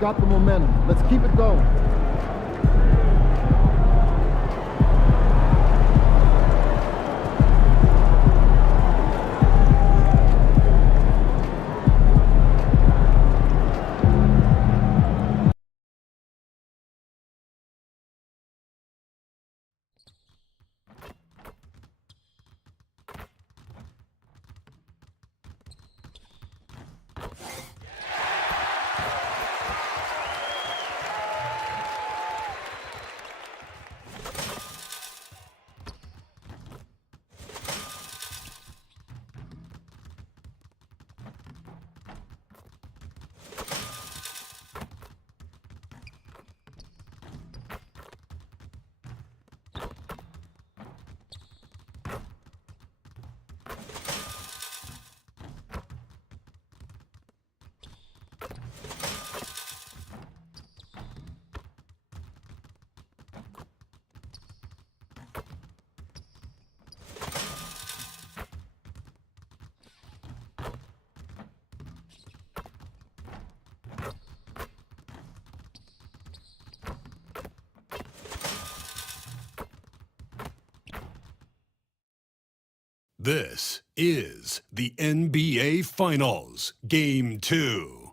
got the momentum. Let's keep it going. This is the NBA Finals, Game 2.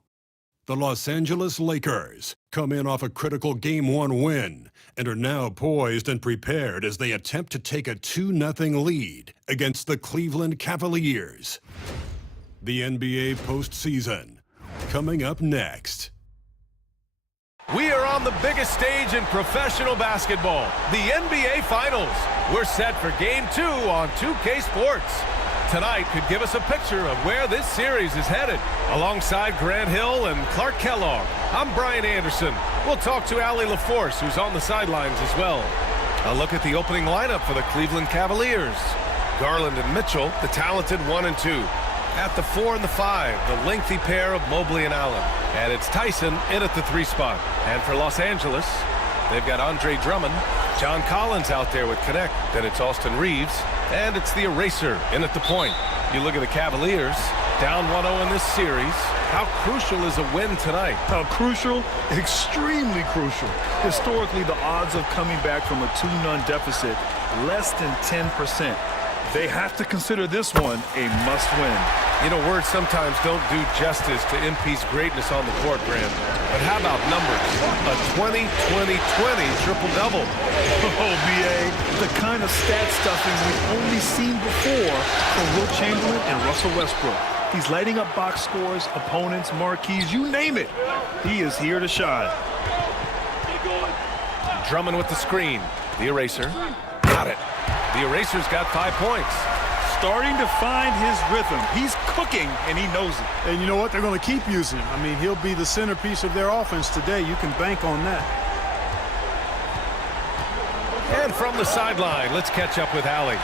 The Los Angeles Lakers come in off a critical Game 1 win and are now poised and prepared as they attempt to take a 2-0 lead against the Cleveland Cavaliers. The NBA postseason, coming up next. We are on the biggest stage in professional basketball, the NBA Finals. We're set for Game 2 on 2K Sports. Tonight could give us a picture of where this series is headed. Alongside Grant Hill and Clark Kellogg, I'm Brian Anderson. We'll talk to Allie LaForce, who's on the sidelines as well. A look at the opening lineup for the Cleveland Cavaliers. Garland and Mitchell, the talented 1 and 2. At the 4 and the 5, the lengthy pair of Mobley and Allen. And it's Tyson in at the 3 spot. And for Los Angeles, they've got Andre Drummond, John Collins out there with Connect. Then it's Austin Reeves, and it's the eraser in at the point. You look at the Cavaliers, down 1-0 in this series. How crucial is a win tonight? How crucial? Extremely crucial. Historically, the odds of coming back from a 2-0 deficit, less than 10%. They have to consider this one a must-win. You know, words sometimes don't do justice to MP's greatness on the court, Gran. But how about numbers? A 20-20-20 triple-double. Oh, B.A., the kind of stat stuffing we've only seen before from Wilt Chamberlain and Russell Westbrook. He's lighting up box scores, opponents, marquees, you name it. He is here to shine. Drummond with the screen. The eraser. Got it. The eraser's got 5 points. Starting to find his rhythm. He's cooking, and he knows it. And you know what? They're going to keep using him. I mean, he'll be the centerpiece of their offense today. You can bank on that. And from the sideline, let's catch up with Allie.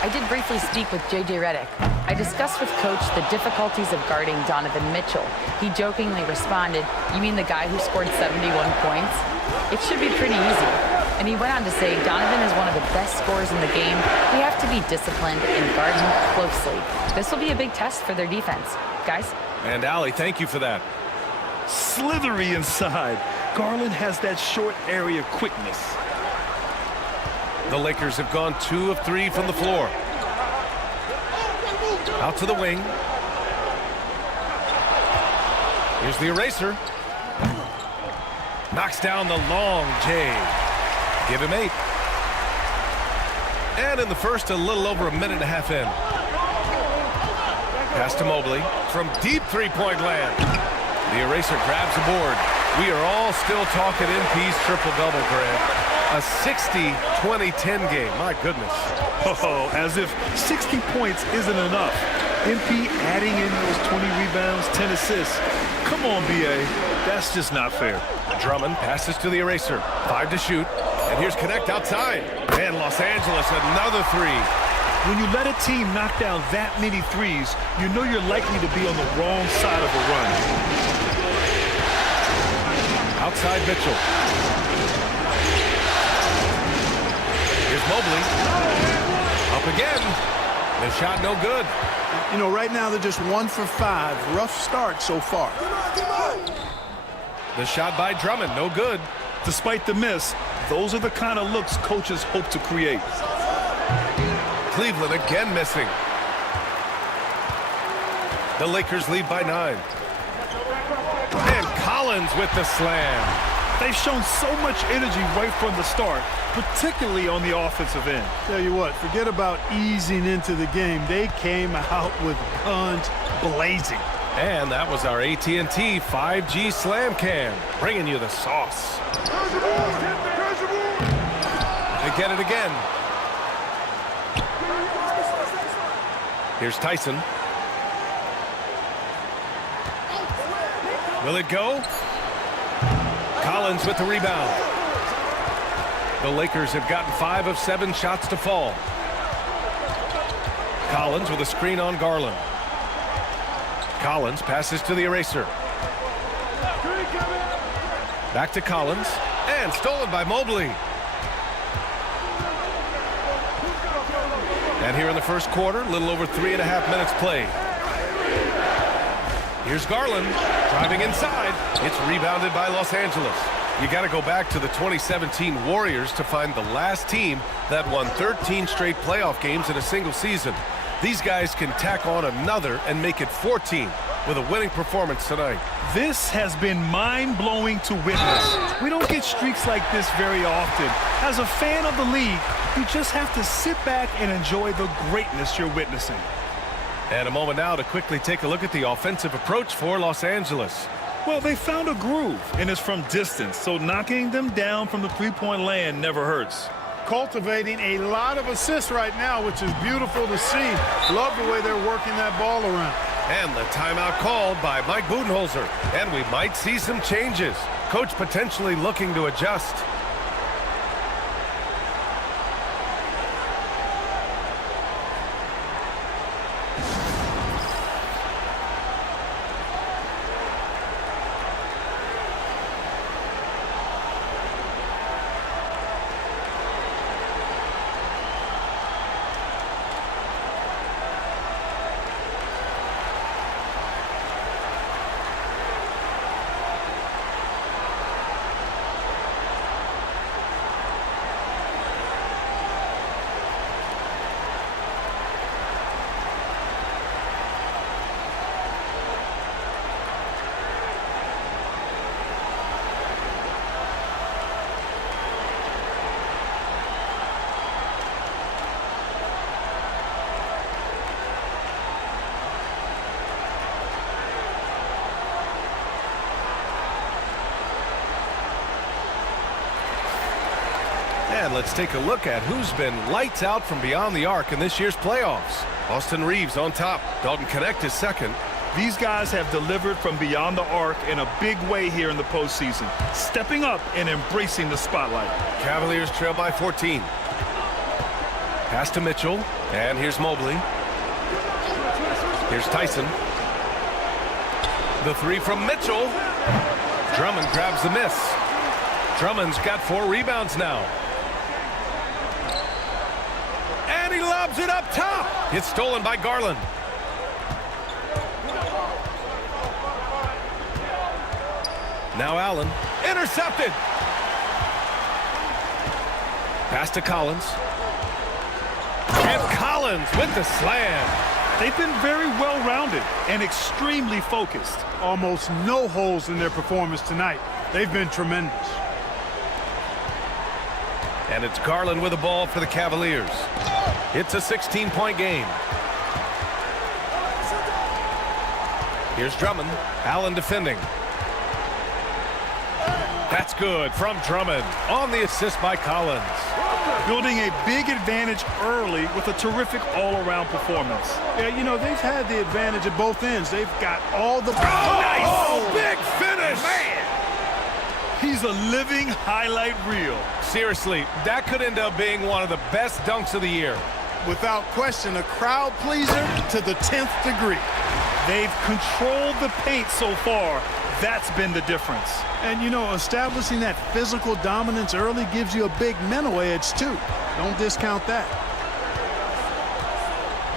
I did briefly speak with J.J. Redick. I discussed with Coach the difficulties of guarding Donovan Mitchell. He jokingly responded, "You mean the guy who scored 71 points? It should be pretty easy." And he went on to say, "Donovan is one of the best scorers in the game. We have to be disciplined and guard him closely. This will be a big test for their defense." Guys? And Allie, thank you for that. Slithery inside. Garland has that short area quickness. The Lakers have gone 2 of 3 from the floor. Out to the wing. Here's the eraser. Knocks down the long J. Give him 8. And in the first, a little over a minute and a half in. Pass to Mobley from deep three-point land. The eraser grabs the board. We are all still talking MP's triple-double, Grant. A 60-20-10 game. My goodness. Oh, as if 60 points isn't enough. MP adding in those 20 rebounds, 10 assists. Come on, B.A. That's just not fair. Drummond passes to the eraser. 5 to shoot. And here's Connect outside. And Los Angeles, another 3. When you let a team knock down that many threes, you know you're likely to be on the wrong side of a run. Outside Mitchell. Here's Mobley. Up again. The shot no good. You know, right now they're just 1 for 5. Rough start so far. The shot by Drummond, no good. Despite the miss, those are the kind of looks coaches hope to create. Cleveland again missing. The Lakers lead by 9. And Collins with the slam. They've shown so much energy right from the start, particularly on the offensive end. Tell you what, forget about easing into the game. They came out with guns blazing. And that was our AT&T 5G Slam Cam, bringing you the sauce. They get it again. Here's Tyson. Will it go? Collins with the rebound. The Lakers have gotten 5 of 7 shots to fall. Collins with a screen on Garland. Collins passes to the eraser. Back to Collins. And stolen by Mobley. And here in the first quarter, a little over 3.5 minutes played. Here's Garland driving inside. It's rebounded by Los Angeles. You got to go back to the 2017 Warriors to find the last team that won 13 straight playoff games in a single season. These guys can tack on another and make it 14 with a winning performance tonight. This has been mind-blowing to witness. We don't get streaks like this very often. As a fan of the league, you just have to sit back and enjoy the greatness you're witnessing. And a moment now to quickly take a look at the offensive approach for Los Angeles. Well, they found a groove, and it's from distance, so knocking them down from the three-point land never hurts. Cultivating a lot of assists right now, which is beautiful to see. Love the way they're working that ball around. And the timeout called by Mike Budenholzer. And we might see some changes. Coach potentially looking to adjust. And let's take a look at who's been lights out from beyond the arc in this year's playoffs. Austin Reeves on top. Dalton Connect is second. These guys have delivered from beyond the arc in a big way here in the postseason, stepping up and embracing the spotlight. Cavaliers trail by 14. Pass to Mitchell. And here's Mobley. Here's Tyson. The three from Mitchell. Drummond grabs the miss. Drummond's got 4 rebounds now. And he lobs it up top. It's stolen by Garland. Now Allen. Intercepted. Pass to Collins. And Collins with the slam. They've been very well-rounded and extremely focused. Almost no holes in their performance tonight. They've been tremendous. And it's Garland with the ball for the Cavaliers. It's a 16-point game. Here's Drummond. Allen defending. That's good from Drummond on the assist by Collins. Building a big advantage early with a terrific all-around performance. Yeah, you know, they've had the advantage at both ends. They've got all the... Nice! Oh, big finish! Man! He's a living highlight reel. Seriously, that could end up being one of the best dunks of the year. Without question, a crowd pleaser to the 10th degree. They've controlled the paint so far. That's been the difference. And, you know, establishing that physical dominance early gives you a big mental edge, too. Don't discount that.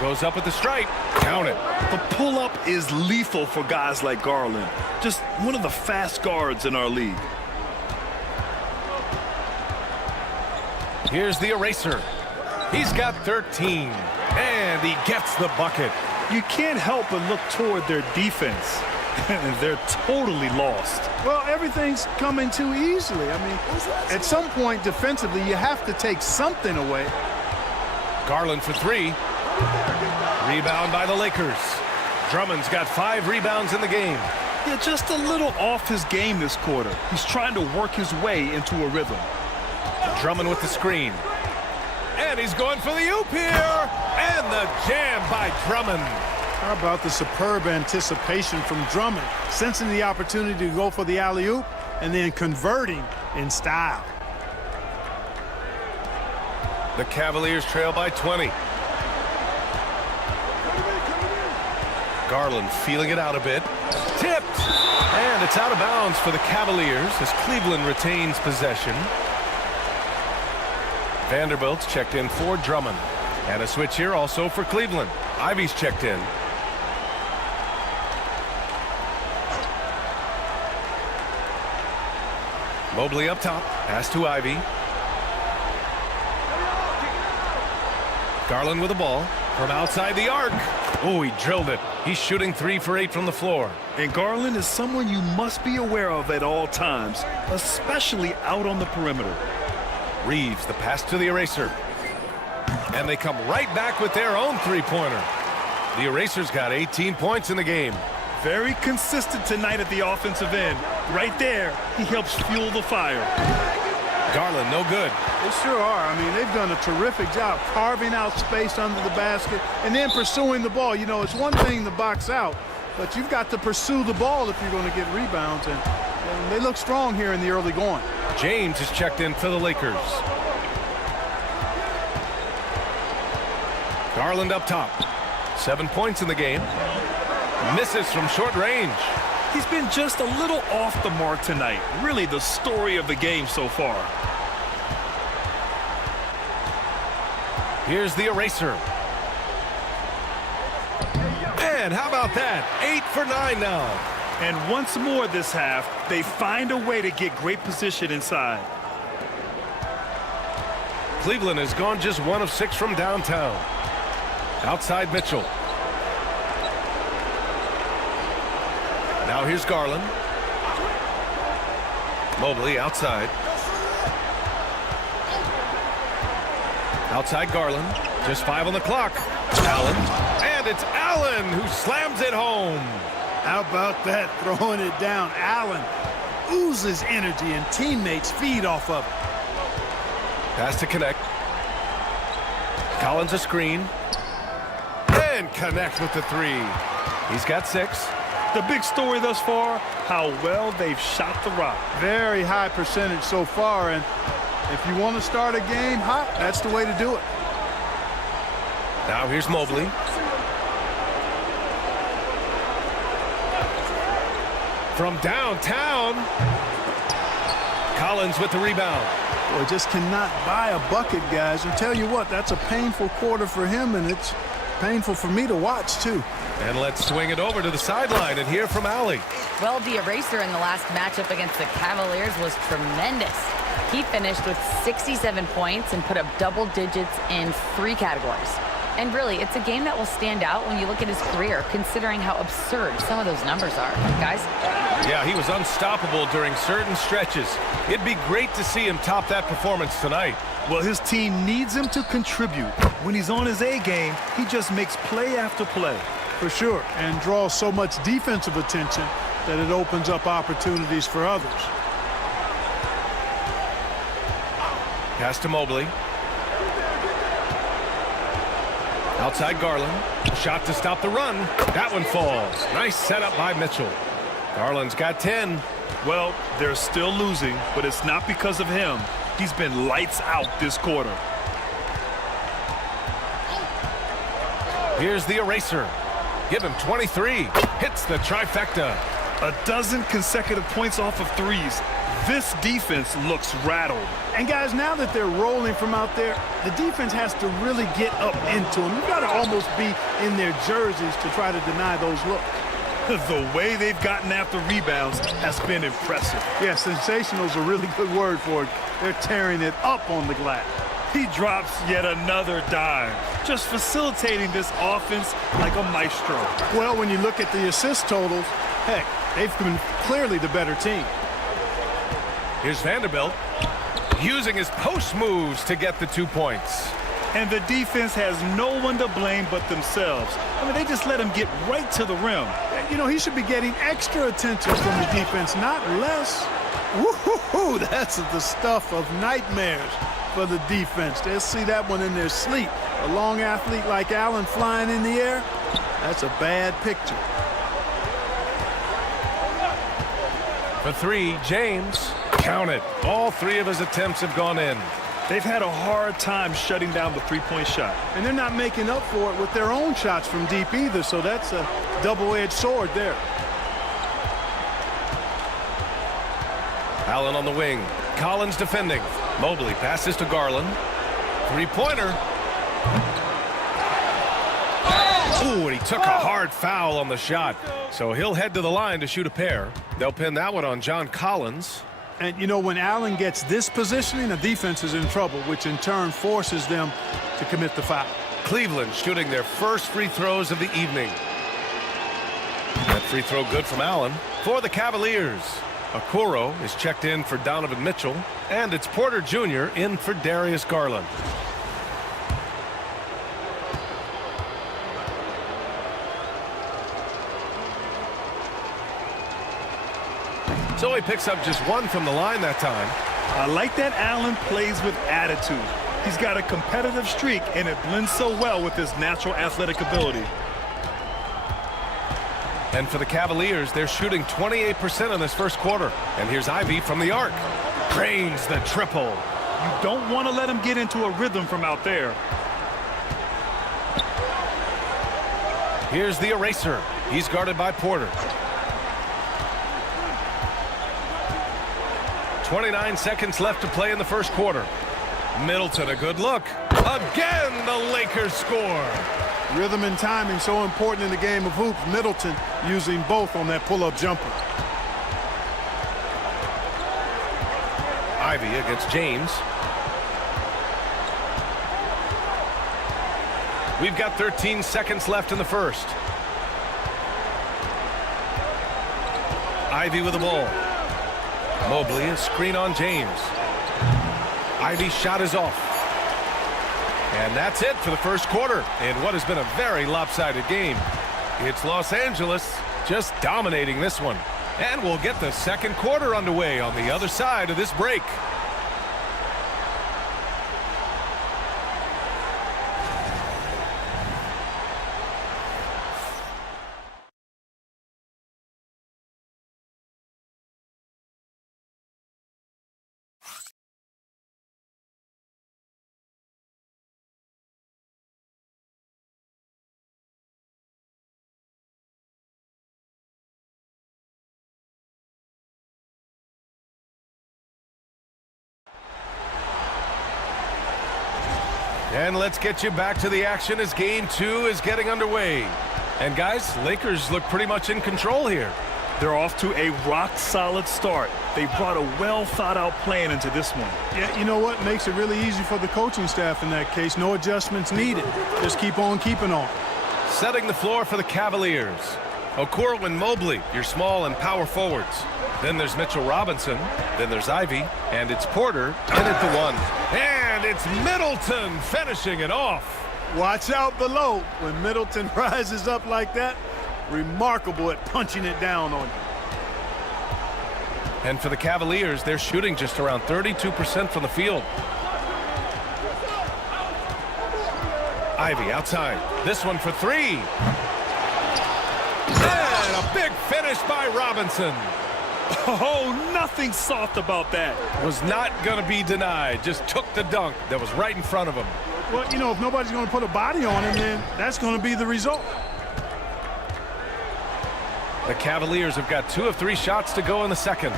Goes up at the stripe. Count it. The pull-up is lethal for guys like Garland. Just one of the fast guards in our league. Here's the eraser. He's got 13. And he gets the bucket. You can't help but look toward their defense. They're totally lost. Well, everything's coming too easily. I mean, at some point defensively, you have to take something away. Garland for 3. Rebound by the Lakers. Drummond's got 5 rebounds in the game. Yeah, just a little off his game this quarter. He's trying to work his way into a rhythm. Drummond with the screen. And he's going for the oop here. And the jam by Drummond. How about the superb anticipation from Drummond, sensing the opportunity to go for the alley-oop and then converting in style. The Cavaliers trail by 20. Garland feeling it out a bit. Tipped. And it's out of bounds for the Cavaliers as Cleveland retains possession. Vanderbilt's checked in for Drummond. And a switch here also for Cleveland. Ivy's checked in. Mobley up top. Pass to Ivy. Garland with the ball from outside the arc. Oh, he drilled it. He's shooting 3 for 8 from the floor. And Garland is someone you must be aware of at all times, especially out on the perimeter. Reeves, the pass to the eraser. And they come right back with their own three-pointer. The eraser's got 18 points in the game. Very consistent tonight at the offensive end. Right there, he helps fuel the fire. Garland, no good. They sure are. I mean, they've done a terrific job carving out space under the basket and then pursuing the ball. You know, it's one thing to box out, but you've got to pursue the ball if you're going to get rebounds, and they look strong here in the early going. James is checked in for the Lakers. Garland up top. 7 points in the game. Misses from short range. He's been just a little off the mark tonight. Really the story of the game so far. Here's the eraser. And how about that? 8 for 9 now. And once more this half, they find a way to get great position inside. Cleveland has gone just 1 of 6 from downtown. Outside Mitchell. Now here's Garland. Mobley outside. Outside Garland. Just 5 on the clock. Allen. And it's Allen who slams it home. How about that, throwing it down? Allen oozes energy and teammates feed off of it. Pass to connect. Collins a screen. And connects with the 3. He's got 6. The big story thus far, how well they've shot the rock. Very high percentage so far, and if you want to start a game hot, that's the way to do it. Now here's Mobley. From downtown. Collins with the rebound. Boy, just cannot buy a bucket, guys. And tell you what, that's a painful quarter for him, and it's painful for me to watch, too. And let's swing it over to the sideline and hear from Allie. Well, the eraser in the last matchup against the Cavaliers was tremendous. He finished with 67 points and put up double digits in 3 categories. And really, it's a game that will stand out when you look at his career, considering how absurd some of those numbers are. Guys? Yeah, he was unstoppable during certain stretches. It'd be great to see him top that performance tonight. Well, his team needs him to contribute. When he's on his A game, he just makes play after play. For sure, and draws so much defensive attention that it opens up opportunities for others. Pass to Mobley. Outside Garland. Shot to stop the run. That one falls. Nice setup by Mitchell. Garland's got 10. Well, they're still losing, but it's not because of him. He's been lights out this quarter. Here's the eraser. Give him 23. Hits the trifecta. A dozen consecutive points off of threes. This defense looks rattled. And guys, now that they're rolling from out there, the defense has to really get up into them. You've got to almost be in their jerseys to try to deny those looks. The way they've gotten after rebounds has been impressive. Yeah, sensational is a really good word for it. They're tearing it up on the glass. He drops yet another dime, just facilitating this offense like a maestro. Well, when you look at the assist totals, heck, they've been clearly the better team. Here's Vanderbilt using his post moves to get the 2 points. And the defense has no one to blame but themselves. I mean, they just let him get right to the rim. You know, he should be getting extra attention from the defense, not less. Woo-hoo-hoo, that's the stuff of nightmares for the defense. They'll see that one in their sleep. A long athlete like Allen flying in the air, that's a bad picture. For three, James. Count it. All 3 of his attempts have gone in. They've had a hard time shutting down the three-point shot. And they're not making up for it with their own shots from deep either, so that's a double-edged sword there. Allen on the wing. Collins defending. Mobley passes to Garland. Three-pointer. Ooh, and he took a hard foul on the shot. So he'll head to the line to shoot a pair. They'll pin that one on John Collins. And, you know, when Allen gets this positioning, the defense is in trouble, which in turn forces them to commit the foul. Cleveland shooting their first free throws of the evening. That free throw good from Allen. For the Cavaliers, Okoro is checked in for Donovan Mitchell, and it's Porter Jr. in for Darius Garland. So he picks up just 1 from the line that time. I like that Allen plays with attitude. He's got a competitive streak, and it blends so well with his natural athletic ability. And for the Cavaliers, they're shooting 28% in this first quarter. And here's Ivy from the arc. Drains the triple. You don't want to let him get into a rhythm from out there. Here's the eraser. He's guarded by Porter. 29 seconds left to play in the first quarter. Middleton, a good look. Again, the Lakers score. Rhythm and timing so important in the game of hoops. Middleton using both on that pull-up jumper. Ivy against James. We've got 13 seconds left in the first. Ivy with the ball. Mobley, a screen on James. Ivy's shot is off. And that's it for the first quarter in what has been a very lopsided game. It's Los Angeles just dominating this one. And we'll get the second quarter underway on the other side of this break. And let's get you back to the action as game 2 is getting underway. And guys, Lakers look pretty much in control here. They're off to a rock-solid start. They brought a well-thought-out plan into this one. Yeah, you know what? Makes it really easy for the coaching staff in that case. No adjustments needed. Just keep on keeping on. Setting the floor for the Cavaliers. Okoro and Mobley, your small and power forwards. Then there's Mitchell Robinson. Then there's Ivy. And it's Porter in at the 1. And it's Middleton finishing it off. Watch out below. When Middleton rises up like that, remarkable at punching it down on you. And for the Cavaliers, they're shooting just around 32% from the field. Ivy outside. This one for 3. And a big finish by Robinson. Oh, nothing soft about that. Was not going to be denied. Just took the dunk that was right in front of him. Well, you know, if nobody's going to put a body on him, then that's going to be the result. The Cavaliers have got 2 of 3 shots to go in the second.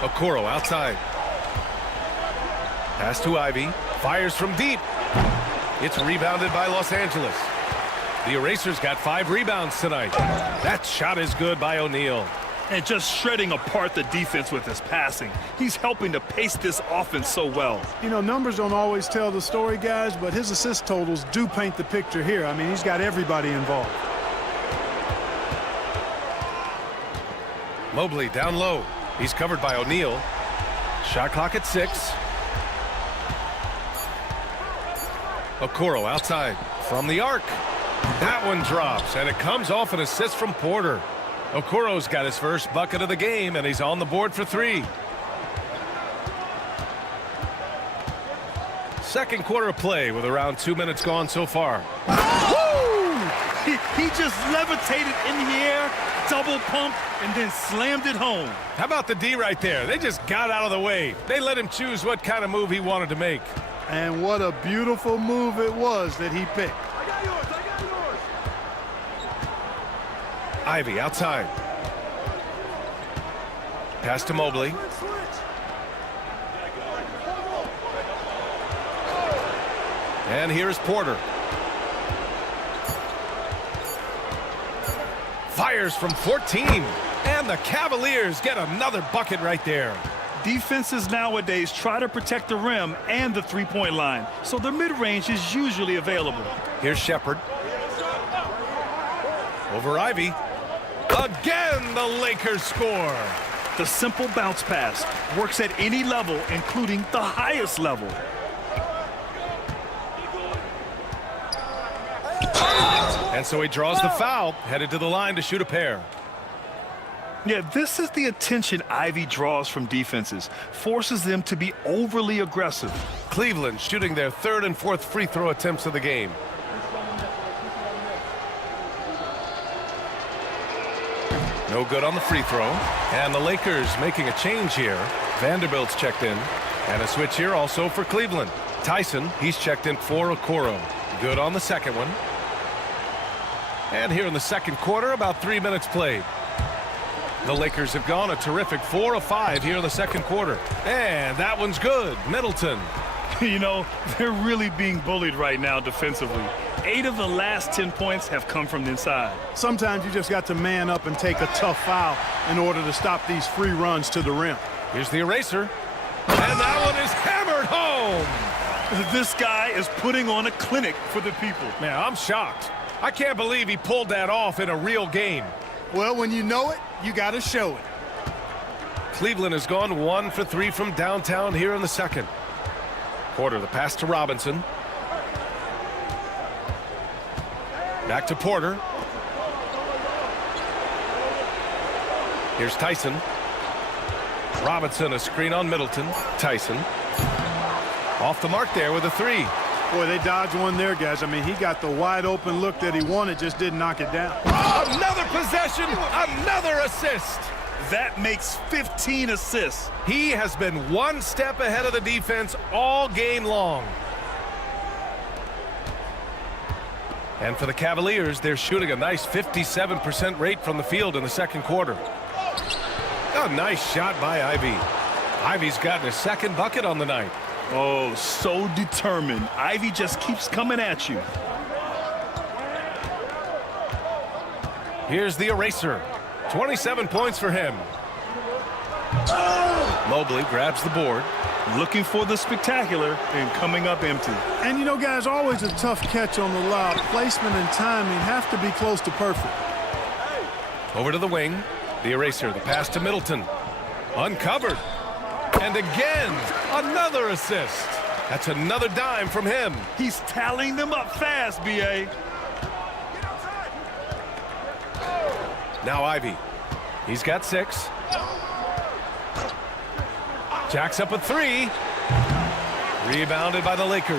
Okoro outside. Pass to Ivy. Fires from deep. It's rebounded by Los Angeles. The Erasers got 5 rebounds tonight. That shot is good by O'Neal. And just shredding apart the defense with his passing. He's helping to pace this offense so well. You know, numbers don't always tell the story, guys, but his assist totals do paint the picture here. I mean, he's got everybody involved. Mobley down low. He's covered by O'Neal. Shot clock at 6. Okoro outside from the arc. That one drops, and it comes off an assist from Porter. Okoro's got his first bucket of the game, and he's on the board for 3. Second quarter of play with around 2 minutes gone so far. Woo! He just levitated in the air, double pump, and then slammed it home. How about the D right there? They just got out of the way. They let him choose what kind of move he wanted to make. And what a beautiful move it was that he picked. Ivy outside. Pass to Mobley. And here's Porter. Fires from 14. And the Cavaliers get another bucket right there. Defenses nowadays try to protect the rim and the three-point line, so the mid-range is usually available. Here's Shepherd. Over Ivy. Again, the Lakers score. The simple bounce pass works at any level, including the highest level. And so he draws the foul, headed to the line to shoot a pair. Yeah, this is the attention Ivy draws from defenses, forces them to be overly aggressive. Cleveland shooting their 3rd and 4th free throw attempts of the game. No good on the free throw. And the Lakers making a change here. Vanderbilt's checked in. And a switch here also for Cleveland. Tyson, he's checked in for Okoro. Good on the second one. And here in the second quarter, about 3 minutes played. The Lakers have gone a terrific 4 of 5 here in the second quarter. And that one's good. Middleton. You know, they're really being bullied right now defensively. 8 of the last 10 points have come from the inside. Sometimes you just got to man up and take a tough foul in order to stop these free runs to the rim. Here's the eraser. And that one is hammered home. This guy is putting on a clinic for the people. Man, I'm shocked. I can't believe he pulled that off in a real game. Well, when you know it, you got to show it. Cleveland has gone 1 for 3 from downtown here in the second. Porter, the pass to Robinson. Back to Porter. Here's Tyson. Robinson, a screen on Middleton. Tyson. Off the mark there with a 3. Boy, they dodged one there, guys. I mean, he got the wide open look that he wanted, just didn't knock it down. Another possession, another assist. That makes 15 assists. He has been one step ahead of the defense all game long. And for the Cavaliers, they're shooting a nice 57% rate from the field in the second quarter. A nice shot by Ivy. Ivy's gotten his second bucket on the night. Oh, so determined. Ivy just keeps coming at you. Here's the eraser. 27 points for him. Mobley grabs the board. Looking for the spectacular and coming up empty. And you know, guys, always a tough catch on the lob. Placement and timing have to be close to perfect. Over to the wing. The eraser, the pass to Middleton. Uncovered. And again, another assist. That's another dime from him. He's tallying them up fast, B.A. Now Ivy. He's got 6. Jacks up a 3. Rebounded by the Lakers.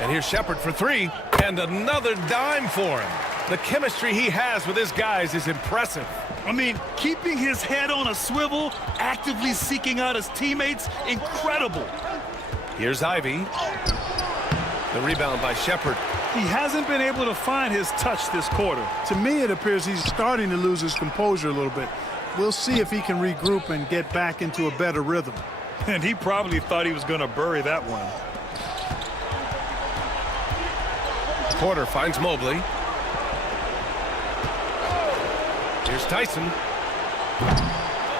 And here's Shepherd for 3. And another dime for him. The chemistry he has with his guys is impressive. I mean, keeping his head on a swivel, actively seeking out his teammates, incredible. Here's Ivy. The rebound by Shepherd. He hasn't been able to find his touch this quarter. To me, it appears he's starting to lose his composure a little bit. We'll see if he can regroup and get back into a better rhythm. And he probably thought he was going to bury that one. Porter finds Mobley. Here's Tyson.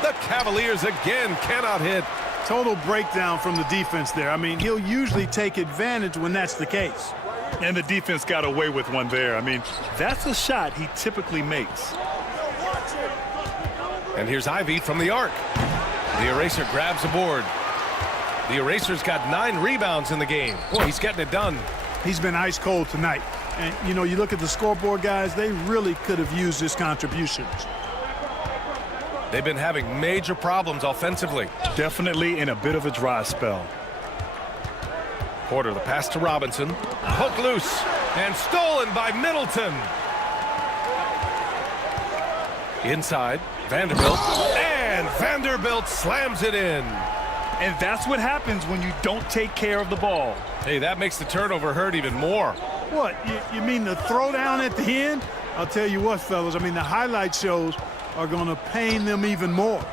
The Cavaliers again cannot hit. Total breakdown from the defense there. I mean, he'll usually take advantage when that's the case. And the defense got away with one there. I mean, that's a shot he typically makes. And here's Ivy from the arc. The eraser grabs the board. The eraser's got 9 rebounds in the game. Boy, he's getting it done. He's been ice cold tonight. And, you know, you look at the scoreboard, guys, they really could have used his contributions. They've been having major problems offensively. Definitely in a bit of a dry spell. Porter, the pass to Robinson. Hook loose and stolen by Middleton. Inside, Vanderbilt. And Vanderbilt slams it in. And that's what happens when you don't take care of the ball. Hey, that makes the turnover hurt even more. What, you mean the throwdown at the end? I'll tell you what, fellas, I mean, the highlight shows are going to pain them even more.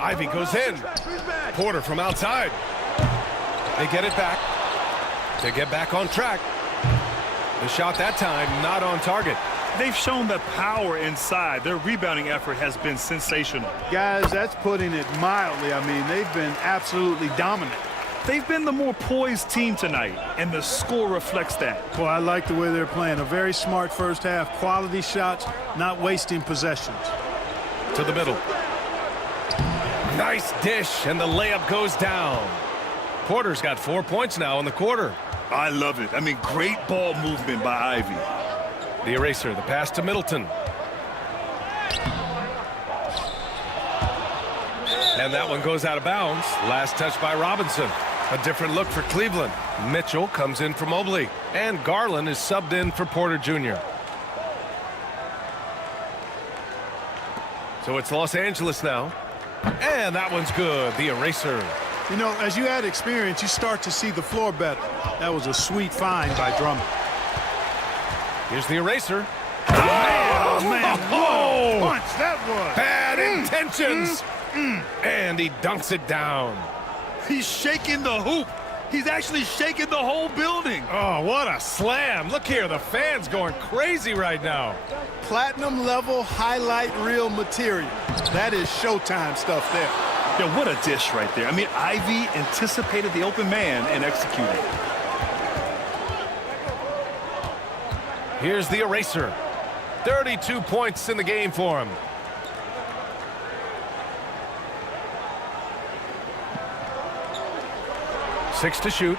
Ivy goes in. Porter from outside. They get it back. They get back on track. The shot that time not on target. They've shown the power inside. Their rebounding effort has been sensational. Guys, that's putting it mildly. I mean, they've been absolutely dominant. They've been the more poised team tonight, and the score reflects that. Well, I like the way they're playing. A very smart first half. Quality shots, not wasting possessions. To the middle. Nice dish, and the layup goes down. Porter's got 4 points now in the quarter. I love it. I mean, great ball movement by Ivy. The eraser, the pass to Middleton. And that one goes out of bounds. Last touch by Robinson. A different look for Cleveland. Mitchell comes in for Mobley. And Garland is subbed in for Porter Jr. So it's Los Angeles now. And that one's good. The eraser. You know, as you add experience, you start to see the floor better. That was a sweet find by Drummond. Here's the eraser. Oh, man. Oh! Punch that was. Bad intentions. And he dunks it down. He's shaking the hoop. He's actually shaking the whole building. Oh, what a slam. Look here, the fans going crazy right now. Platinum level highlight reel material. That is Showtime stuff there. Yeah, what a dish right there. I mean, Ivy anticipated the open man and executed. Here's the eraser. 32 points in the game for him. Six to shoot.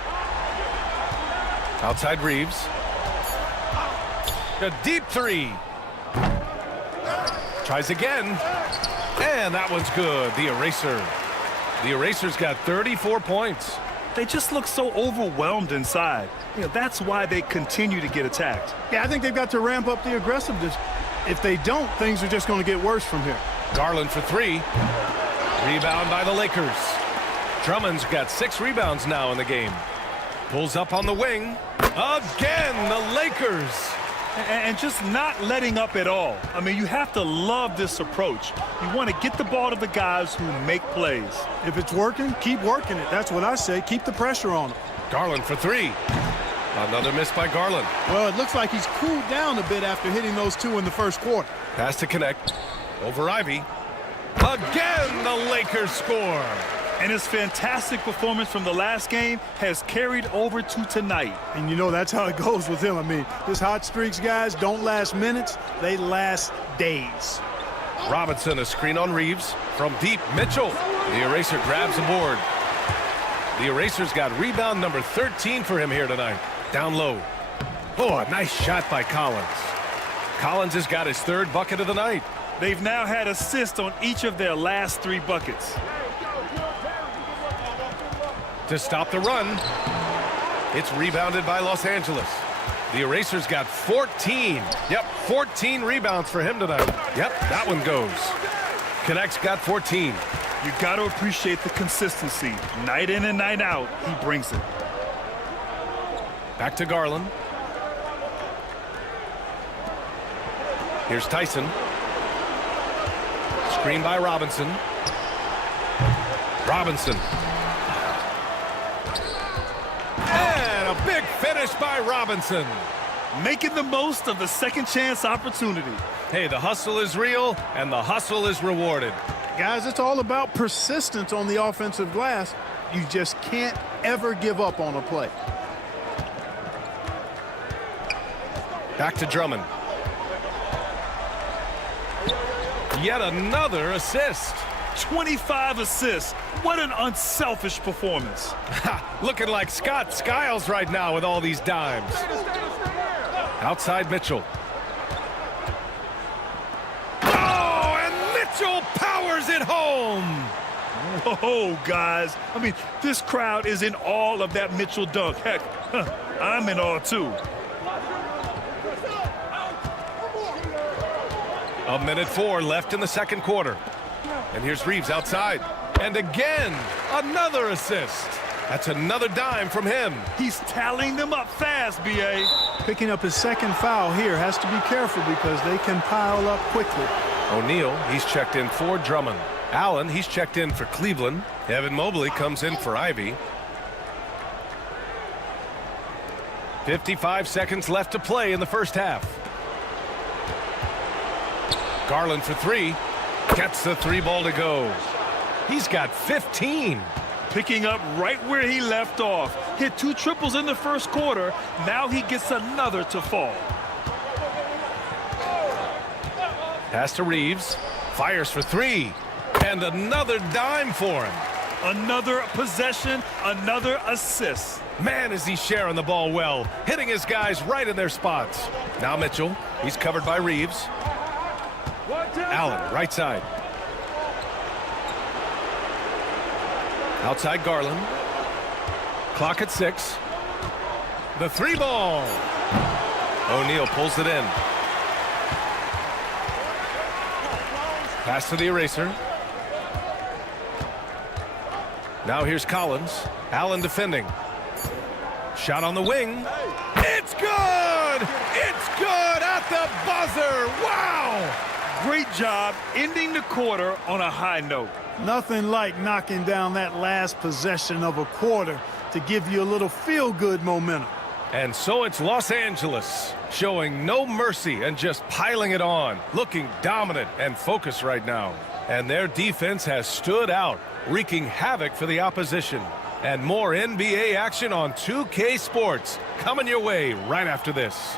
Outside Reeves. A deep three. Tries again. And that one's good. The eraser. The eraser's got 34 points. They just look so overwhelmed inside. You know, that's why they continue to get attacked. Yeah, I think they've got to ramp up the aggressiveness. If they don't, things are just going to get worse from here. Garland for 3. Rebound by the Lakers. Drummond's got 6 rebounds now in the game. Pulls up on the wing. Again, the Lakers. And just not letting up at all. I mean, you have to love this approach. You want to get the ball to the guys who make plays. If it's working, keep working it. That's what I say. Keep the pressure on them. Garland for 3. Another miss by Garland. Well, it looks like he's cooled down a bit after hitting those 2 in the first quarter. Pass to connect. Over Ivy. Again, the Lakers score. And his fantastic performance from the last game has carried over to tonight. And you know, that's how it goes with him. I mean, his hot streaks, guys, don't last minutes. They last days. Robinson, a screen on Reeves. From deep, Mitchell. The eraser grabs the board. The eraser's got rebound number 13 for him here tonight. Down low. Oh, a nice shot by Collins. Collins has got his 3rd bucket of the night. They've now had assists on each of their last 3 buckets. To stop the run, it's rebounded by Los Angeles. The eraser's got 14. Yep, 14 rebounds for him tonight. Yep, that one goes. Connect's got 14. You got to appreciate the consistency. Night in and night out, he brings it. Back to Garland. Here's Tyson. Screen by Robinson. Robinson. And a big finish by Robinson. Making the most of the second chance opportunity. Hey, the hustle is real, and the hustle is rewarded. Guys, it's all about persistence on the offensive glass. You just can't ever give up on a play. Back to Drummond. Yet another assist. 25 assists. What an unselfish performance. Looking like Scott Skiles right now with all these dimes. Outside Mitchell. Oh, and Mitchell powers it home. Whoa, guys. I mean, this crowd is in awe of that Mitchell dunk. Heck, I'm in awe, too. A minute 4 left in the second quarter. And here's Reeves outside. And again, another assist. That's another dime from him. He's tallying them up fast, B.A. Picking up his second foul here, has to be careful because they can pile up quickly. O'Neal, he's checked in for Drummond. Allen, he's checked in for Cleveland. Evan Mobley comes in for Ivy. 55 seconds left to play in the first half. Garland for 3. Gets the 3 ball to go. He's got 15. Picking up right where he left off. Hit 2 triples in the first quarter. Now he gets another to fall. Pass to Reeves. Fires for 3. And another dime for him. Another possession, another assist. Man, is he sharing the ball well. Hitting his guys right in their spots. Now Mitchell. He's covered by Reeves. Allen, right side. Outside Garland. Clock at 6. The 3 ball. O'Neal pulls it in. Pass to the eraser. Now here's Collins. Allen defending. Shot on the wing. It's good! It's good at the buzzer! Wow! Great job ending the quarter on a high note. Nothing like knocking down that last possession of a quarter to give you a little feel-good momentum. And so it's Los Angeles, showing no mercy and just piling it on, looking dominant and focused right now. And their defense has stood out, wreaking havoc for the opposition. And more NBA action on 2K Sports coming your way right after this.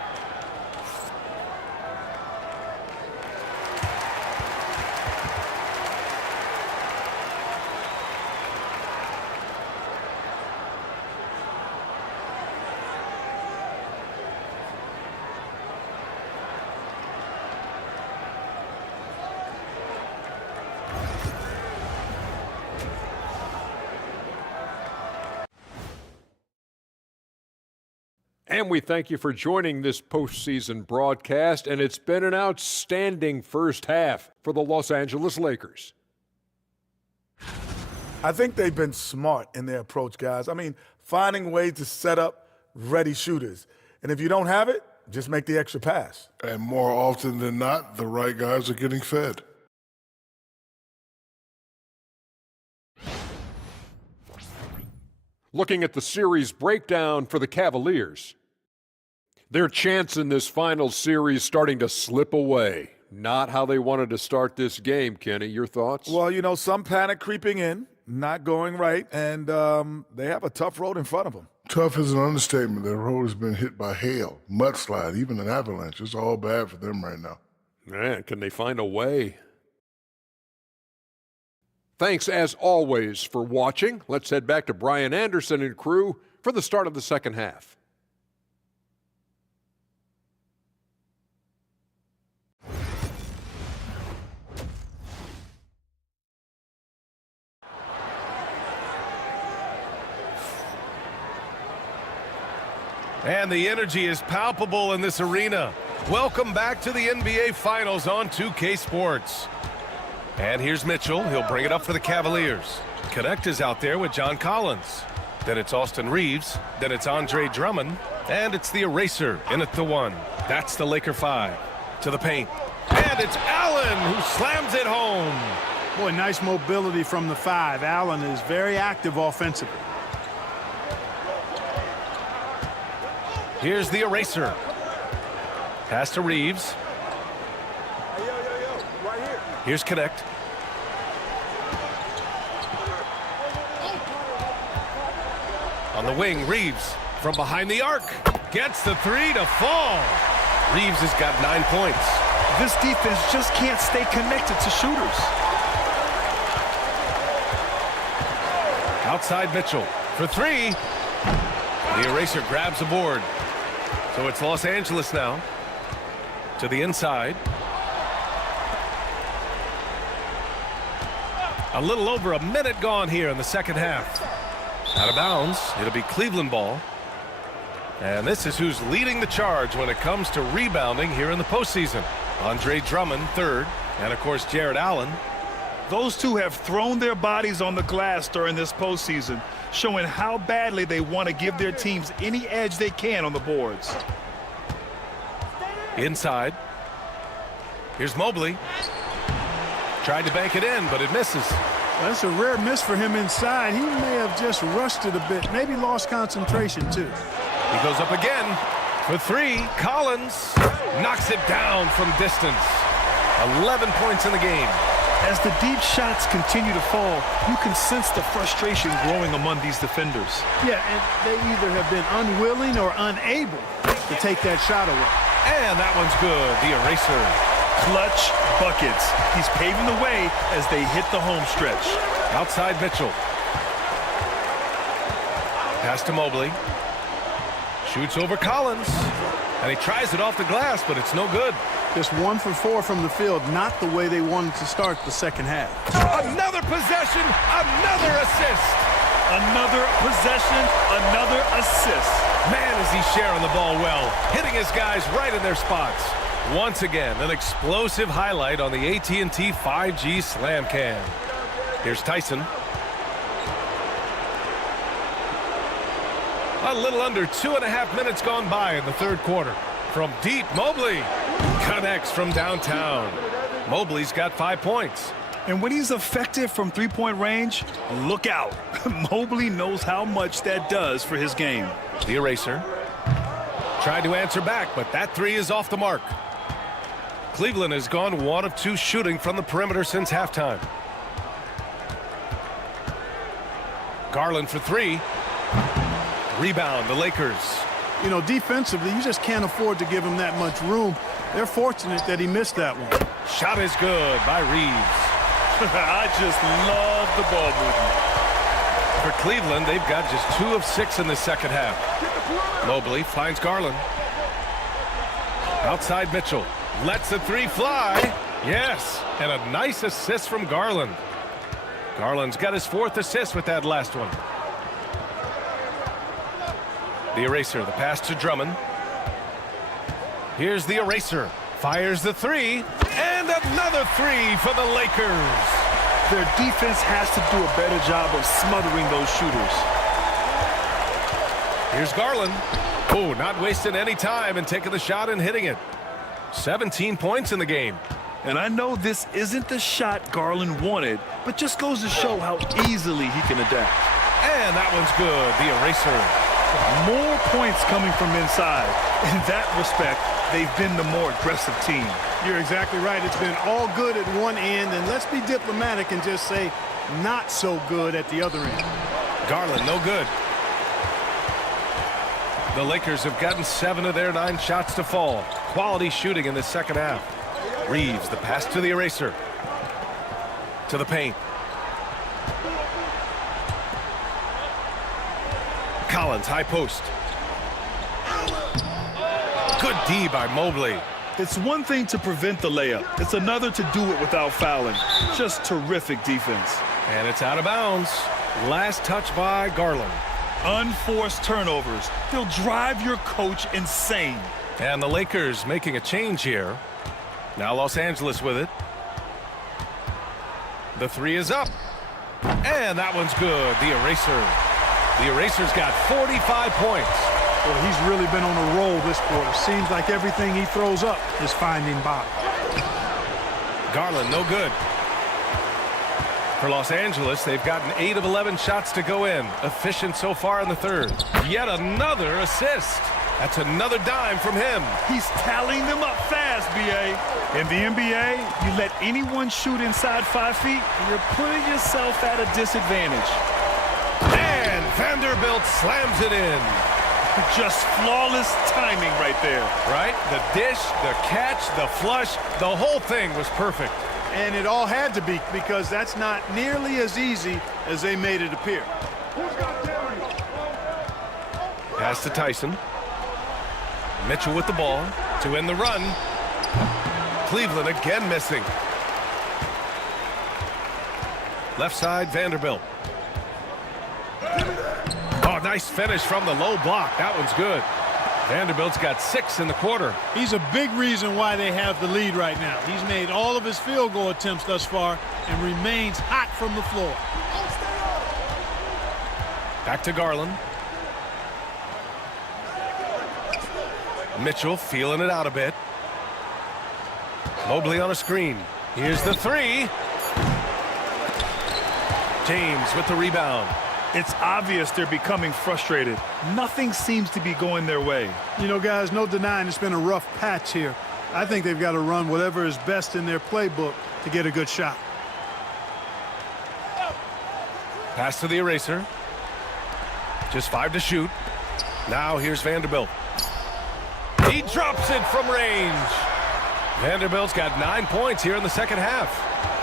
And we thank you for joining this postseason broadcast, and it's been an outstanding first half for the Los Angeles Lakers. I think they've been smart in their approach, guys. I mean, finding ways to set up ready shooters. And if you don't have it, just make the extra pass. And more often than not, the right guys are getting fed. Looking at the series breakdown for the Cavaliers. Their chance in this final series starting to slip away. Not how they wanted to start this game, Kenny. Your thoughts? Well, you know, some panic creeping in, not going right, and they have a tough road in front of them. Tough is an understatement. Their road has been hit by hail, mudslide, even an avalanche. It's all bad for them right now. Man, can they find a way? Thanks, as always, for watching. Let's head back to Brian Anderson and crew for the start of the second half. And the energy is palpable in this arena. Welcome back to the NBA Finals on 2K Sports. And here's Mitchell. He'll bring it up for the Cavaliers. Connect is out there with John Collins. Then it's Austin Reeves. Then it's Andre Drummond. And it's the eraser in at the 1. That's the Laker 5. To the paint. And it's Allen who slams it home. Boy, nice mobility from the 5. Allen is very active offensively. Here's the eraser. Pass to Reeves. Here's Connect. On the wing, Reeves from behind the arc. Gets the 3 to fall. Reeves has got 9 points. This defense just can't stay connected to shooters. Outside Mitchell for 3. The eraser grabs a board. So it's Los Angeles now. To the inside. A little over a minute gone here in the second half. Out of bounds. It'll be Cleveland ball. And this is who's leading the charge when it comes to rebounding here in the postseason. Andre Drummond, 3rd. And, of course, Jared Allen. Those two have thrown their bodies on the glass during this postseason, showing how badly they want to give their teams any edge they can on the boards. Inside. Here's Mobley. Tried to bank it in, but it misses. That's a rare miss for him inside. He may have just rushed it a bit, maybe lost concentration too. He goes up again for 3. Collins knocks it down from distance. 11 points in the game. As the deep shots continue to fall, you can sense the frustration growing among these defenders. Yeah, and they either have been unwilling or unable to take that shot away. And that one's good. The eraser. Clutch buckets. He's paving the way as they hit the home stretch. Outside Mitchell. Pass to Mobley. Shoots over Collins. And he tries it off the glass, but it's no good. Just 1 for 4 from the field, not the way they wanted to start the second half. Another possession, another assist. Another possession, another assist. Man, is he sharing the ball well, hitting his guys right in their spots. Once again, an explosive highlight on the AT&T 5G Slam Cam. Here's Tyson. A little under 2.5 minutes gone by in the third quarter. From deep, Mobley connects from downtown. Mobley's got 5 points. And when he's effective from three-point range, look out. Mobley knows how much that does for his game. The eraser. Tried to answer back, but that 3 is off the mark. Cleveland has gone 1 of 2 shooting from the perimeter since halftime. Garland for 3. Rebound, the Lakers. You know, defensively, you just can't afford to give him that much room. They're fortunate that he missed that one. Shot is good by Reeves. I just love the ball movement. For Cleveland, they've got just 2 of 6 in the second half. Mobley finds Garland. Outside Mitchell. Lets the 3 fly. Yes, and a nice assist from Garland. Garland's got his 4th assist with that last one. The eraser, the pass to Drummond. Here's the eraser. Fires the 3. And another 3 for the Lakers. Their defense has to do a better job of smothering those shooters. Here's Garland. Oh, not wasting any time and taking the shot and hitting it. 17 points in the game. And I know this isn't the shot Garland wanted, but just goes to show how easily he can adapt. And that one's good. The eraser. More points coming from inside. In that respect, they've been the more aggressive team. You're exactly right. It's been all good at one end, and let's be diplomatic and just say not so good at the other end. Garland, no good. The Lakers have gotten 7 of their 9 shots to fall. Quality shooting in the second half. Reeves, the pass to the eraser. To the paint. Collins, high post. Good D by Mobley. It's one thing to prevent the layup. It's another to do it without fouling. Just terrific defense. And it's out of bounds. Last touch by Garland. Unforced turnovers. They'll drive your coach insane. And the Lakers making a change here. Now Los Angeles with it. The 3 is up. And that one's good. The eraser. The eraser's got 45 points. Well, he's really been on a roll this quarter. Seems like everything he throws up is finding bottom. Garland, no good. For Los Angeles, they've gotten 8 of 11 shots to go in. Efficient so far in the third. Yet another assist. That's another dime from him. He's tallying them up fast, B.A. In the NBA, you let anyone shoot inside 5 feet, and you're putting yourself at a disadvantage. And Vanderbilt slams it in. Just flawless timing right there. Right? The dish, the catch, the flush, the whole thing was perfect. And it all had to be, because that's not nearly as easy as they made it appear. Pass to Tyson. Mitchell with the ball to end the run. Cleveland again missing. Left side, Vanderbilt. Oh, nice finish from the low block. That one's good. Vanderbilt's got 6 in the quarter. He's a big reason why they have the lead right now. He's made all of his field goal attempts thus far and remains hot from the floor. Back to Garland. Mitchell feeling it out a bit. Mobley on a screen. Here's the 3. James with the rebound. It's obvious they're becoming frustrated. Nothing seems to be going their way. You know, guys, no denying it's been a rough patch here. I think they've got to run whatever is best in their playbook to get a good shot. Pass to the eraser. Just 5 to shoot. Now here's Vanderbilt. He drops it from range. Vanderbilt's got 9 points here in the second half.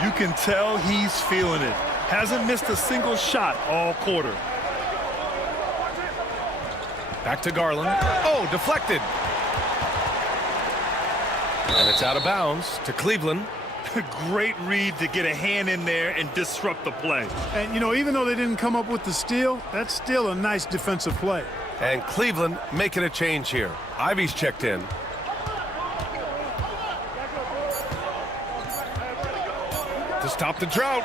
You can tell he's feeling it. Hasn't missed a single shot all quarter. Back to Garland. Oh, deflected. And it's out of bounds to Cleveland. Great read to get a hand in there and disrupt the play. And, you know, even though they didn't come up with the steal, that's still a nice defensive play. And Cleveland making a change here. Ivy's checked in. To stop the drought.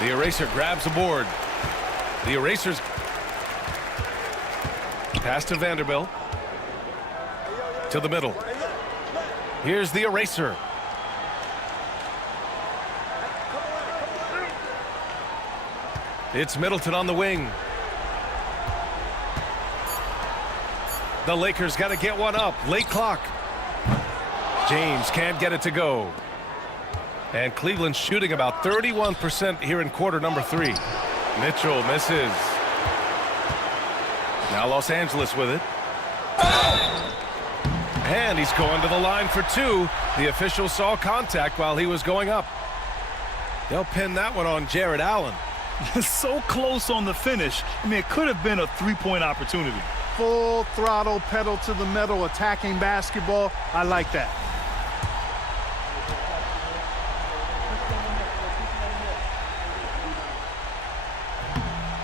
The eraser grabs the board. The eraser's pass to Vanderbilt. To the middle. Here's the eraser. It's Middleton on the wing. The Lakers got to get one up. Late clock. James can't get it to go. And Cleveland shooting about 31% here in quarter number 3. Mitchell misses. Now Los Angeles with it. And he's going to the line for 2. The official saw contact while he was going up. They'll pin that one on Jared Allen. So close on the finish. I mean, it could have been a 3-point opportunity. Full throttle, pedal to the metal, attacking basketball. I like that.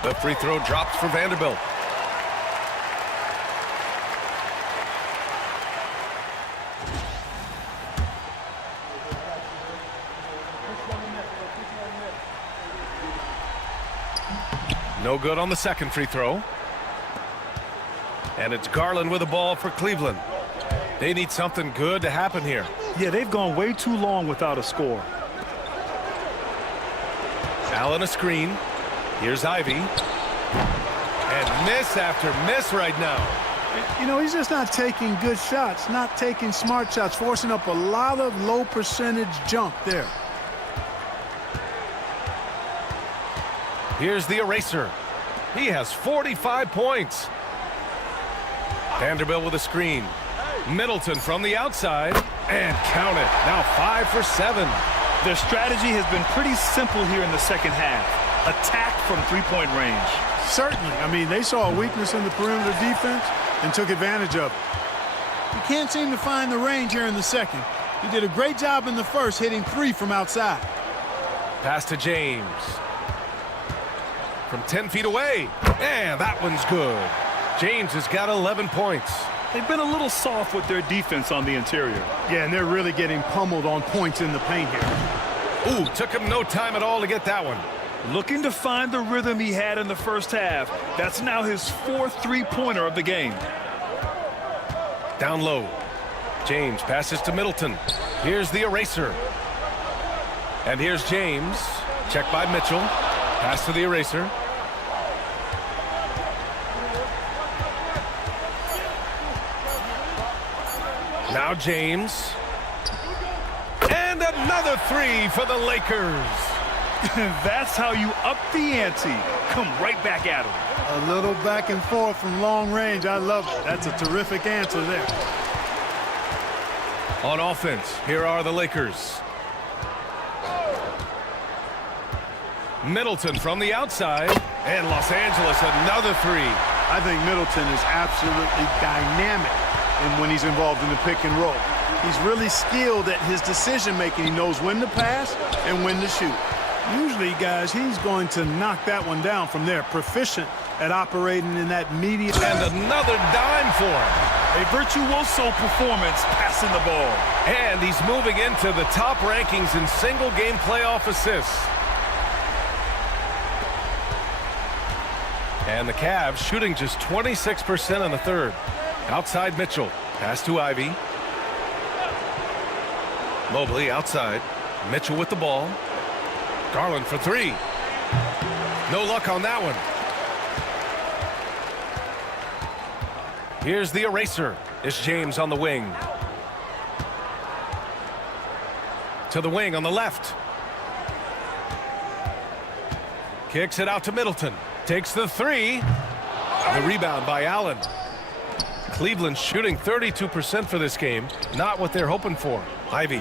The free throw drops for Vanderbilt. No good on the second free throw. And it's Garland with the ball for Cleveland. They need something good to happen here. Yeah, they've gone way too long without a score. Allen a screen. Here's Ivy. And miss after miss right now. You know, he's just not taking good shots, not taking smart shots, forcing up a lot of low percentage jump there. Here's the eraser. He has 45 points. Vanderbilt with a screen. Middleton from the outside. And count it. Now 5 for 7. Their strategy has been pretty simple here in the second half. Attack from 3-point range. Certainly. I mean, they saw a weakness in the perimeter defense and took advantage of it. He can't seem to find the range here in the second. He did a great job in the first, hitting 3 from outside. Pass to James. From 10 feet away. And that one's good. James has got 11 points. They've been a little soft with their defense on the interior. Yeah, and they're really getting pummeled on points in the paint here. Ooh, took him no time at all to get that one. Looking to find the rhythm he had in the first half. That's now his fourth three-pointer of the game. Down low. James passes to Middleton. Here's the eraser. And here's James. Checked by Mitchell. Pass to the eraser. Now James. And another three for the Lakers. That's how you up the ante. Come right back at him. A little back and forth from long range. I love it. That's a terrific answer there. On offense, here are the Lakers. Middleton from the outside. And Los Angeles, another three. I think Middleton is absolutely dynamic when he's involved in the pick and roll. He's really skilled at his decision-making. He knows when to pass and when to shoot. Usually, guys, he's going to knock that one down from there. Proficient at operating in that medium. And another dime for him. A virtuoso performance passing the ball. And he's moving into the top rankings in single-game playoff assists. And the Cavs shooting just 26% in the third. Outside Mitchell. Pass to Ivy. Mobley outside. Mitchell with the ball. Garland for three. No luck on that one. Here's the eraser. It's James on the wing. To the wing on the left. Kicks it out to Middleton. Takes the three. The rebound by Allen. Cleveland shooting 32% for this game. Not what they're hoping for. Ivy.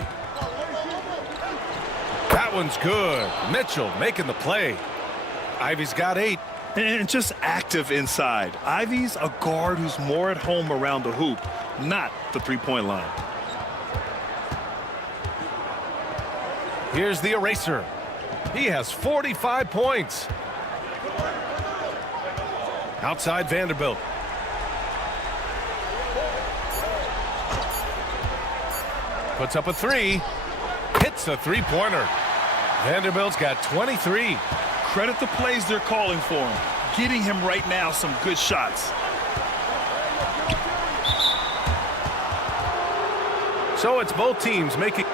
That one's good. Mitchell making the play. Ivy's got 8. And just active inside. Ivy's a guard who's more at home around the hoop, not the three-point line. Here's the eraser. He has 45 points. Outside Vanderbilt. Puts up a three. Hits a three-pointer. Vanderbilt's got 23. Credit the plays they're calling for him. Getting him right now some good shots. So it's both teams making...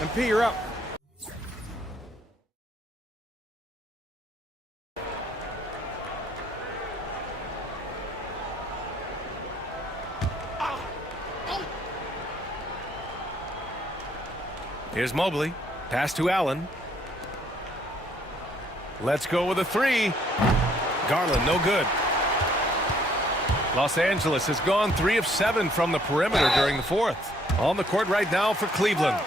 And P, you're up. Here's Mobley. Pass to Allen. Let's go with a three. Garland, no good. Los Angeles has gone 3 of 7 from the perimeter during the fourth. On the court right now for Cleveland.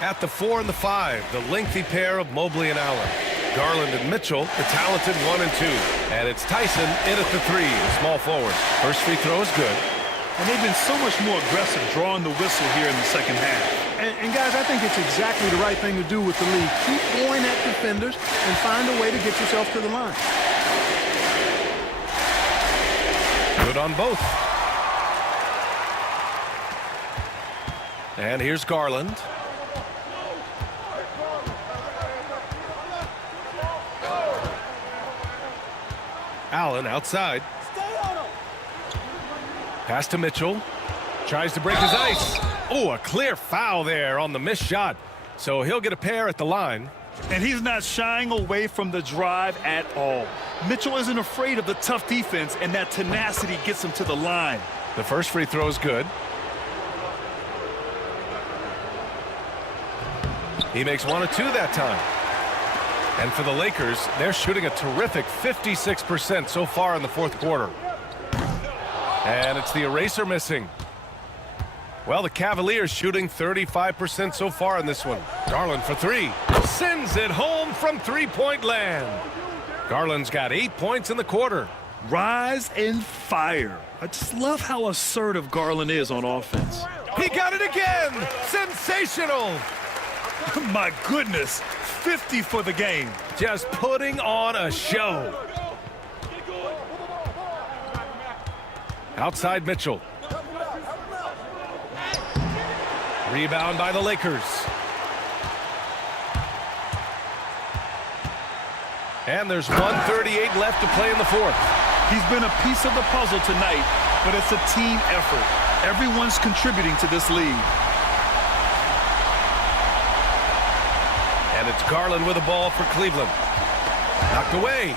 At the 4 and the 5, the lengthy pair of Mobley and Allen. Garland and Mitchell, the talented 1 and 2. And it's Tyson in at the 3, the small forward. First free throw is good. And they've been so much more aggressive drawing the whistle here in the second half. And guys, I think it's exactly the right thing to do with the lead. Keep going at defenders and find a way to get yourself to the line. Good on both. And here's Garland. Allen outside. Pass to Mitchell. Tries to break his ice. Oh, a clear foul there on the missed shot. So he'll get a pair at the line. And he's not shying away from the drive at all. Mitchell isn't afraid of the tough defense, and that tenacity gets him to the line. The first free throw is good. He makes 1 of 2 that time. And for the Lakers, they're shooting a terrific 56% so far in the fourth quarter. And it's the eraser missing. Well, the Cavaliers shooting 35% so far in this one. Garland for 3. Sends it home from three-point land. Garland's got 8 points in the quarter. Rise and fire. I just love how assertive Garland is on offense. He got it again. Sensational. My goodness. 50 for the game. Just putting on a show. Outside Mitchell. Rebound by the Lakers. And there's 1:38 left to play in the fourth. He's been a piece of the puzzle tonight, but it's a team effort. Everyone's contributing to this lead. And it's Garland with the ball for Cleveland. Knocked away.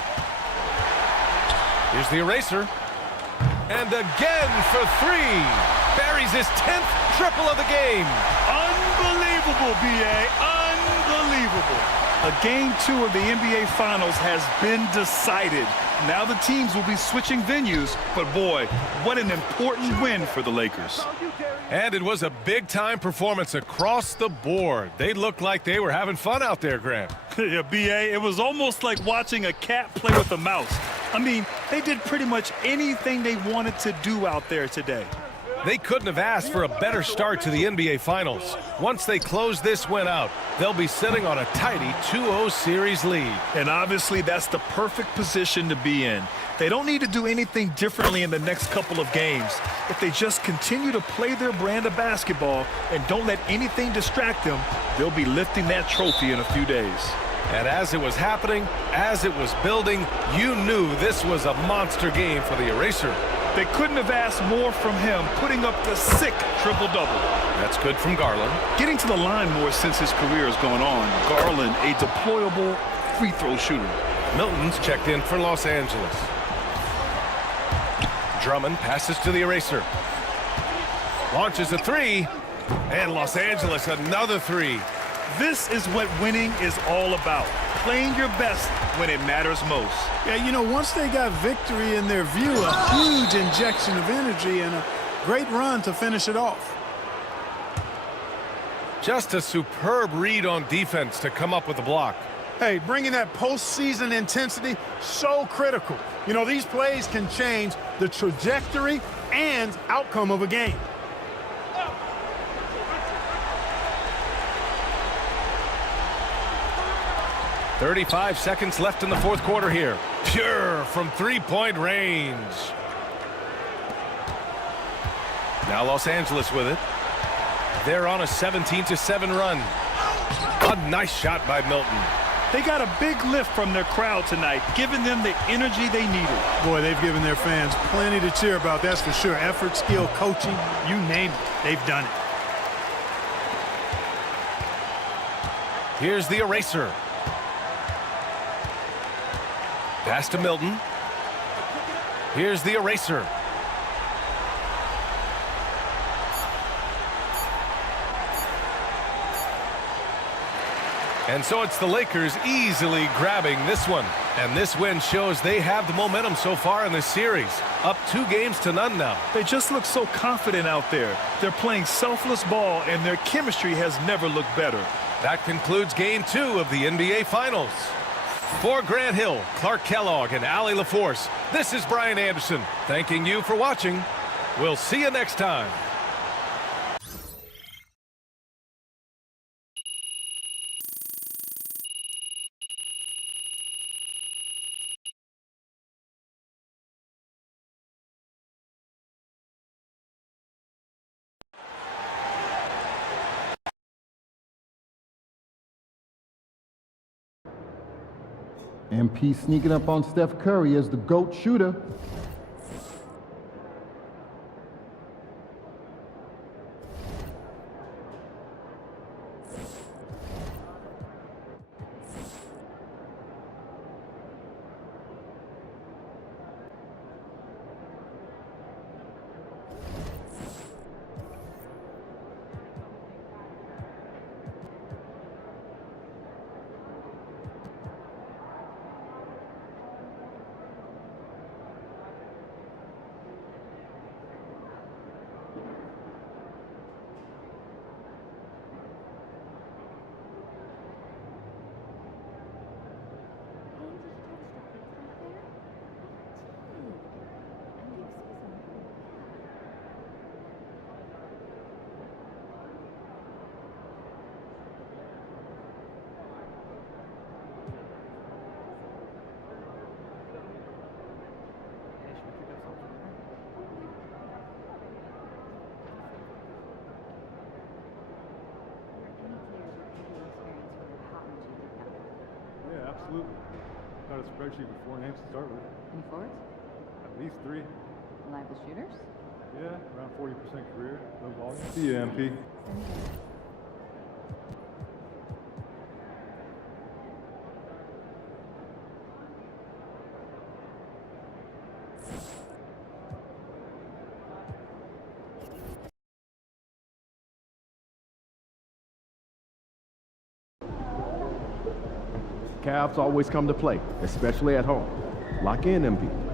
Here's the eraser. And again for three. Buries his 10th triple of the game. Unbelievable, B.A. Unbelievable. Game 2 of the NBA Finals has been decided. Now the teams will be switching venues, but boy, what an important win for the Lakers. And it was a big-time performance across the board. They looked like they were having fun out there, Gran. Yeah, B.A., it was almost like watching a cat play with a mouse. I mean, they did pretty much anything they wanted to do out there today. They couldn't have asked for a better start to the NBA Finals. Once they close this win out, they'll be sitting on a tidy 2-0 series lead. And obviously, that's the perfect position to be in. They don't need to do anything differently in the next couple of games. If they just continue to play their brand of basketball and don't let anything distract them, they'll be lifting that trophy in a few days. And as it was happening, as it was building, you knew this was a monster game for the eraser. They couldn't have asked more from him, putting up the sick triple-double. That's good from Garland. Getting to the line more since his career has gone on. Garland, a deployable free throw shooter. Milton's checked in for Los Angeles. Drummond passes to the eraser. Launches a three. And Los Angeles another three. This is what winning is all about. Playing your best when it matters most. Yeah, you know, once they got victory in their view, a huge injection of energy and a great run to finish it off. Just a superb read on defense to come up with the block. Hey, bringing that postseason intensity, so critical. You know, these plays can change the trajectory and outcome of a game. "35 seconds left in the fourth quarter here. Pure from three-point range. Now Los Angeles with it. They're on a 17-7 run. A nice shot by Milton. They got a big lift from their crowd tonight, giving them the energy they needed. Boy, they've given their fans plenty to cheer about, that's for sure. Effort, skill, coaching, you name it, they've done it. Here's the eraser. Pass to Milton. Here's the eraser. And so it's the Lakers easily grabbing this one. And this win shows they have the momentum so far in this series. Up 2-0 now. They just look so confident out there. They're playing selfless ball, and their chemistry has never looked better. That concludes Game 2 of the NBA Finals. For Grant Hill, Clark Kellogg, and Allie LaForce, this is Brian Anderson, thanking you for watching. We'll see you next time. MP sneaking up on Steph Curry as the GOAT shooter. Absolutely. Got a spreadsheet with 4 names to start with. Any forwards? At least 3. Reliable shooters? Yeah, around 40% career, no volume. See ya, MP. Cavs always come to play, especially at home. Lock in, MP.